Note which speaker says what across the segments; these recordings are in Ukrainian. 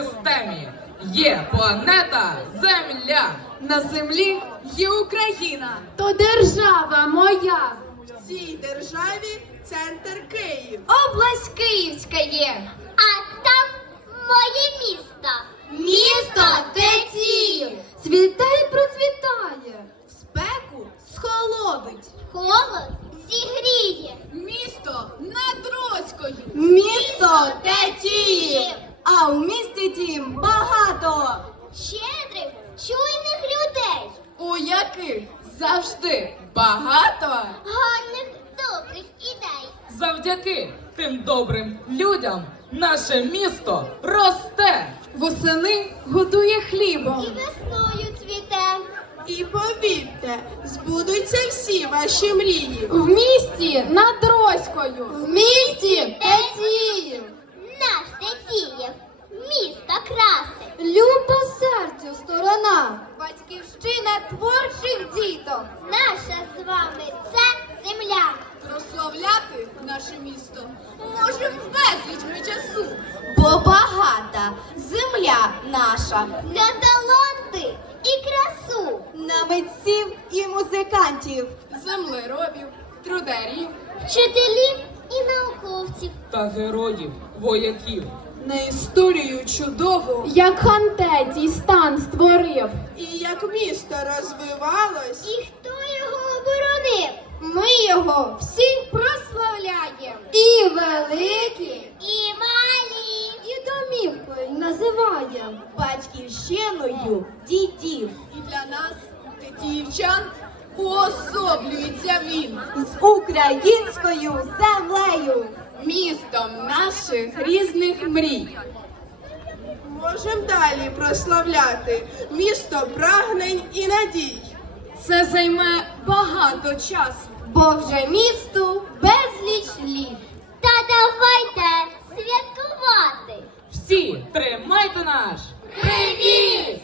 Speaker 1: системі є планета Земля.
Speaker 2: На землі є Україна.
Speaker 3: То держава моя.
Speaker 4: В цій державі центр Київ.
Speaker 3: Область Київська є.
Speaker 5: А там моє місто.
Speaker 3: Місто Тетіїв. Цвіте й процвітає.
Speaker 2: В спеку схолодить.
Speaker 5: Холод зігріє.
Speaker 2: Місто над Роцькою.
Speaker 3: Місто Тетіїв. А у місті тім багато.
Speaker 5: Щедрих, чуйних людей.
Speaker 2: У яких завжди багато.
Speaker 5: Гарних, добрих ідей.
Speaker 1: Завдяки тим добрим людям наше місто росте.
Speaker 3: Восени годує хлібом.
Speaker 5: І весною цвіте.
Speaker 4: І повірте, збудуться всі ваші мрії.
Speaker 3: В місті над Роською. В місті Тетіїв.
Speaker 5: Наш Тетіїв. Місто краси.
Speaker 3: Люба серцю сторона. Батьківщина творчих діток.
Speaker 5: Наша з вами це земля.
Speaker 2: Прославляти наше місто можемо безліч ми часу.
Speaker 3: Бо багата земля наша.
Speaker 5: На таланти і красу.
Speaker 3: На митців і музикантів.
Speaker 2: Землеробів, трударів.
Speaker 5: Вчителів і науковців.
Speaker 1: Та героїв, вояків.
Speaker 2: На історію чудову.
Speaker 3: Як Хантетій стан створив.
Speaker 4: І як місто розвивалось,
Speaker 5: І хто його оборонив?
Speaker 3: Ми його всі прославляємо. І великі,
Speaker 5: І малі.
Speaker 3: і домівкою називаємо. Батьківщиною дідів.
Speaker 2: І для нас, тетіївчан, уособлюється він.
Speaker 3: З українською землею.
Speaker 2: Містом наших різних мрій.
Speaker 4: можемо далі прославляти місто прагнень і надій.
Speaker 2: Це займе багато часу.
Speaker 3: Бо вже місту безліч літ.
Speaker 5: Та давайте святкувати.
Speaker 1: Всі тримайте наш
Speaker 2: Привіт!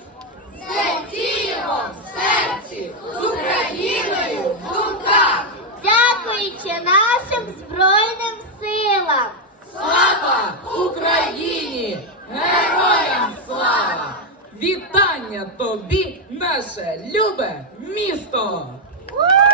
Speaker 5: Дякуючи нашим Збройним силам.
Speaker 1: Слава Україні! Героям слава! Вітання тобі, наше любе місто!
Speaker 5: У!